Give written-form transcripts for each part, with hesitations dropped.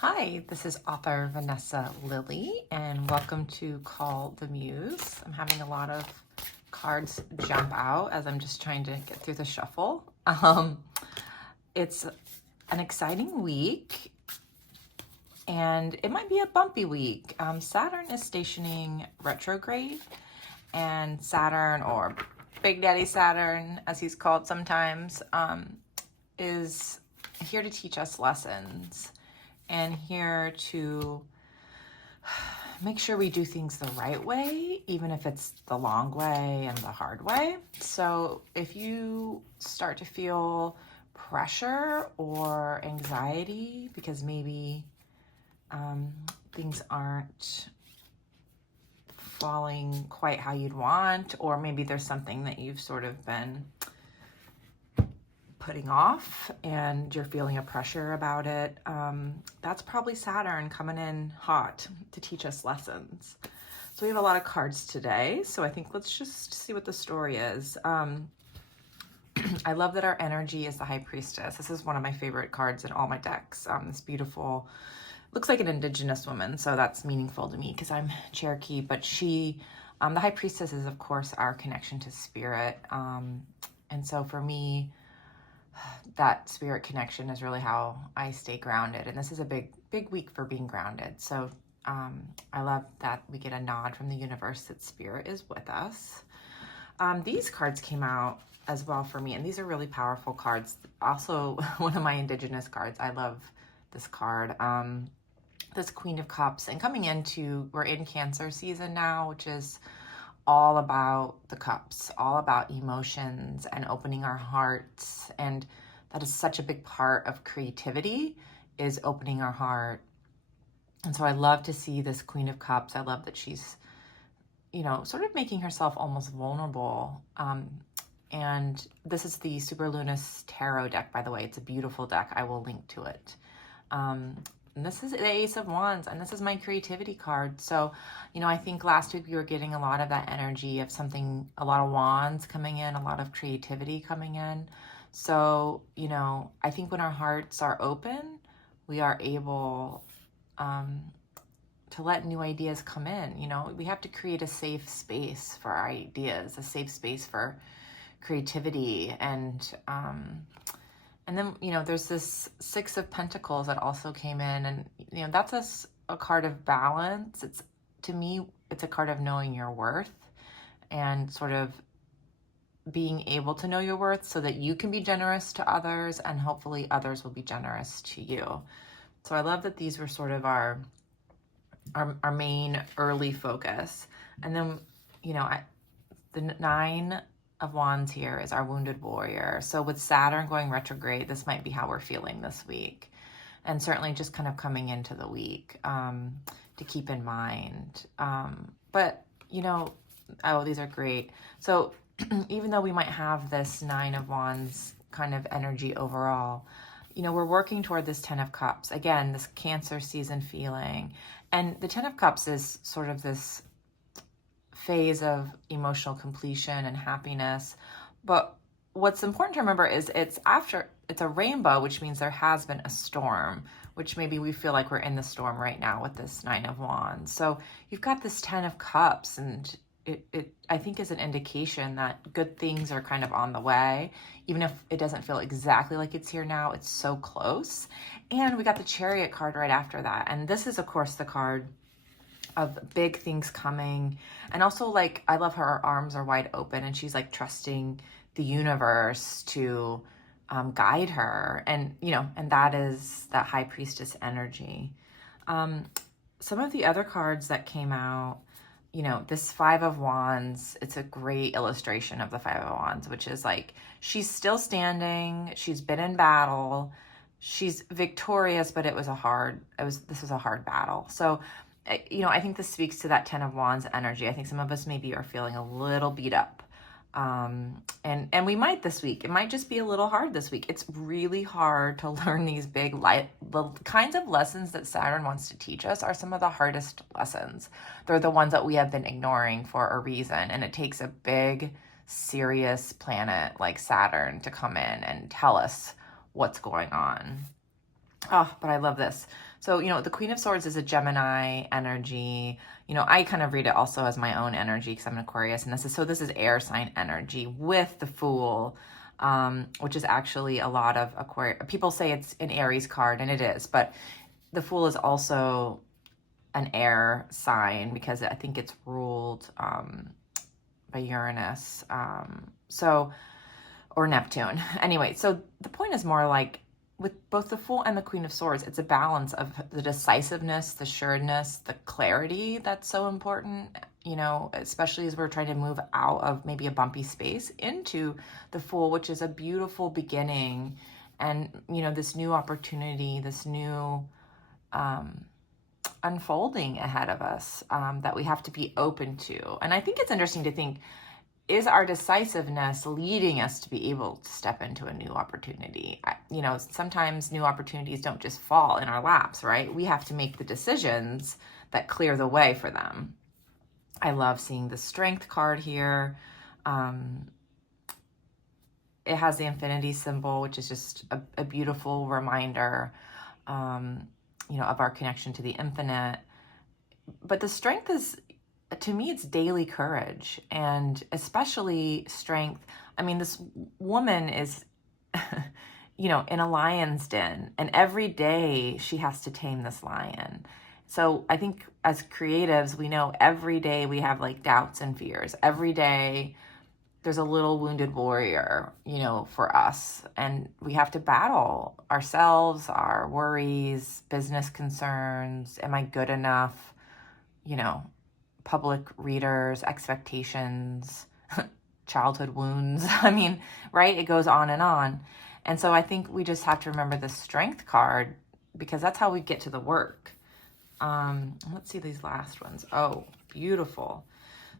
Hi, this is author Vanessa Lilly, and welcome to Call the Muse. I'm having a lot of cards jump out as I'm just trying to get through the shuffle. It's an exciting week, and it might be a bumpy week. Saturn is stationing retrograde, and Saturn, or Big Daddy Saturn, as he's called sometimes, is here to teach us lessons and here to make sure we do things the right way, even if it's the long way and the hard way. So if you start to feel pressure or anxiety because maybe things aren't falling quite how you'd want, or maybe there's something that you've sort of been putting off and you're feeling a pressure about it, that's probably Saturn coming in hot to teach us lessons. So we have a lot of cards today, so I think let's just see what the story is. I love that our energy is the High Priestess. This is one of my favorite cards in all my decks. This beautiful, looks like an Indigenous woman, so that's meaningful to me because I'm Cherokee, but she, the High Priestess is of course our connection to spirit. And so for me, that spirit connection is really how I stay grounded. And this is a big week for being grounded. So I love that we get a nod from the universe that spirit is with us. These cards came out as well for me, and these are really powerful cards. Also, one of my Indigenous cards. I love this card. This Queen of Cups. And coming into, we're in Cancer season now, which is all about the cups, all about emotions and opening our hearts. And that is such a big part of creativity, is opening our heart. And so I love to see this Queen of Cups. I love that she's, sort of making herself almost vulnerable. And this is the Super Lunas Tarot deck, by the way. It's a beautiful deck. I will link to it. And this is the Ace of Wands, and this is my creativity card. So, I think last week we were getting a lot of that energy of something, a lot of wands coming in, a lot of creativity coming in. So, I think when our hearts are open, we are able to let new ideas come in. We have to create a safe space for our ideas, a safe space for creativity. And then, there's this Six of Pentacles that also came in, and, that's a card of balance. To me, it's a card of knowing your worth and sort of being able to know your worth so that you can be generous to others, and hopefully others will be generous to you. So I love that these were sort of our main early focus. And then, the Nine of Wands here is our Wounded Warrior. So with Saturn going retrograde, this might be how we're feeling this week. And certainly just kind of coming into the week to keep in mind. But, oh, these are great. So even though we might have this Nine of Wands kind of energy overall, we're working toward this Ten of Cups. Again, this Cancer season feeling. And the Ten of Cups is sort of this phase of emotional completion and happiness. But what's important to remember is it's a rainbow, which means there has been a storm, which maybe we feel like we're in the storm right now with this Nine of Wands. So you've got this Ten of Cups, and it I think is an indication that good things are kind of on the way. Even if it doesn't feel exactly like it's here now, it's so close. And we got the Chariot card right after that. And this is, of course, the card of big things coming. And also, like, I love her arms are wide open, and she's like trusting the universe to guide her. And, and that is that High Priestess energy. Some of the other cards that came out, this Five of Wands, it's a great illustration of the Five of Wands, which is like, she's still standing. She's been in battle. She's victorious, but this was a hard battle. So, I think this speaks to that Ten of Wands energy. I think some of us maybe are feeling a little beat up. And we might this week. It might just be a little hard this week. It's really hard to learn these the kinds of lessons that Saturn wants to teach us are some of the hardest lessons. They're the ones that we have been ignoring for a reason. And it takes a big, serious planet like Saturn to come in and tell us what's going on. Oh, but I love this. So, the Queen of Swords is a Gemini energy. I kind of read it also as my own energy because I'm an Aquarius. And this is air sign energy with the Fool, which is actually a lot of Aquarius. People say it's an Aries card, and it is. But the Fool is also an air sign because I think it's ruled by Uranus. Or Neptune. Anyway, so the point is more like, with both the Fool and the Queen of Swords, it's a balance of the decisiveness, the sureness, the clarity that's so important, especially as we're trying to move out of maybe a bumpy space into the Fool, which is a beautiful beginning. And, this new opportunity, this new unfolding ahead of us that we have to be open to. And I think it's interesting to think, is our decisiveness leading us to be able to step into a new opportunity? Sometimes new opportunities don't just fall in our laps, right? We have to make the decisions that clear the way for them. I love seeing the Strength card here. It has the infinity symbol, which is just a beautiful reminder, of our connection to the infinite. But the Strength is, to me, it's daily courage, and especially strength. I mean, this woman is, in a lion's den, and every day she has to tame this lion. So I think as creatives, we know every day we have like doubts and fears. Every day there's a little wounded warrior, for us, and we have to battle ourselves, our worries, business concerns. Am I good enough? Public readers, expectations, childhood wounds. I mean, right? It goes on and on. And so I think we just have to remember the Strength card, because that's how we get to the work. Let's see these last ones. Oh, beautiful.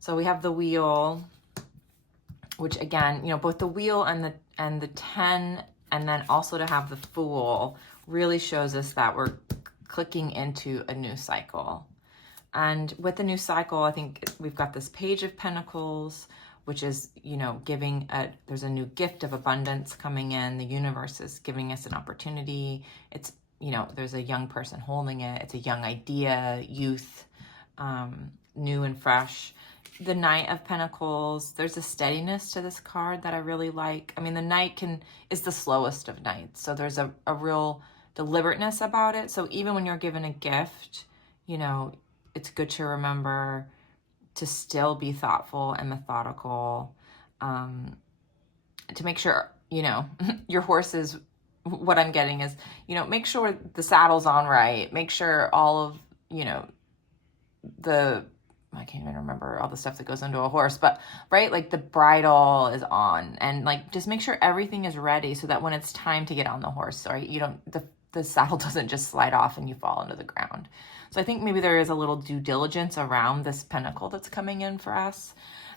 So we have the Wheel, which again, both the Wheel and the 10, and then also to have the Fool really shows us that we're clicking into a new cycle. And with the new cycle, I think we've got this Page of Pentacles, which is, there's a new gift of abundance coming in. The universe is giving us an opportunity. It's, there's a young person holding it. It's a young idea, youth, new and fresh. The Knight of Pentacles, there's a steadiness to this card that I really like. I mean, the Knight is the slowest of knights. So there's a real deliberateness about it. So even when you're given a gift, it's good to remember to still be thoughtful and methodical, to make sure, your horse is, what I'm getting is, make sure the saddle's on right. Make sure all of, I can't even remember all the stuff that goes into a horse, but right, like the bridle is on, and like just make sure everything is ready so that when it's time to get on the horse, right, the saddle doesn't just slide off and you fall into the ground. So I think maybe there is a little due diligence around this pentacle that's coming in for us.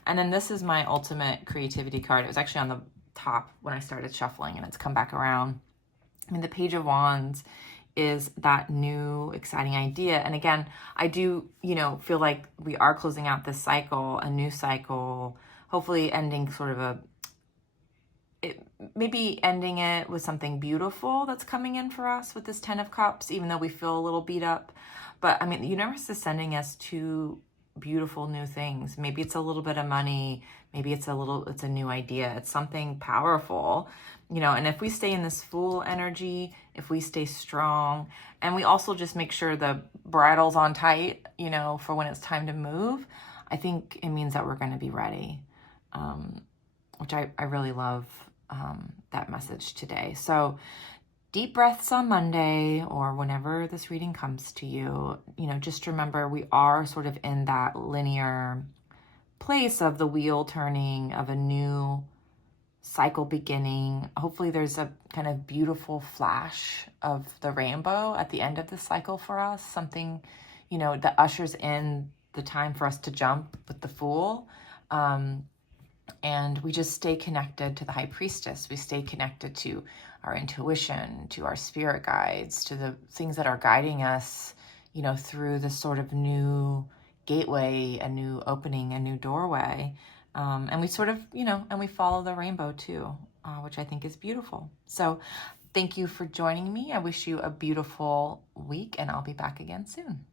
And then this is my ultimate creativity card. It was actually on the top when I started shuffling, and it's come back around. I mean, the Page of Wands is that new exciting idea. And again, I do, feel like we are closing out this cycle, a new cycle, hopefully ending sort of maybe ending it with something beautiful that's coming in for us with this 10 of Cups, even though we feel a little beat up. But I mean, the universe is sending us to beautiful new things. Maybe it's a little bit of money. Maybe it's a new idea. It's something powerful, and if we stay in this Fool energy, if we stay strong, and we also just make sure the bridle's on tight, for when it's time to move, I think it means that we're going to be ready, which I really love that message today. So deep breaths on Monday, or whenever this reading comes to you, just remember we are sort of in that linear place of the wheel turning, of a new cycle beginning. Hopefully there's a kind of beautiful flash of the rainbow at the end of the cycle for us, something, that ushers in the time for us to jump with the Fool. And we just stay connected to the High Priestess. We stay connected to our intuition, to our spirit guides, to the things that are guiding us, through this sort of new gateway, a new opening, a new doorway. And we sort of, and we follow the rainbow too, which I think is beautiful. So Thank you for joining me. I wish you a beautiful week, and I'll be back again soon.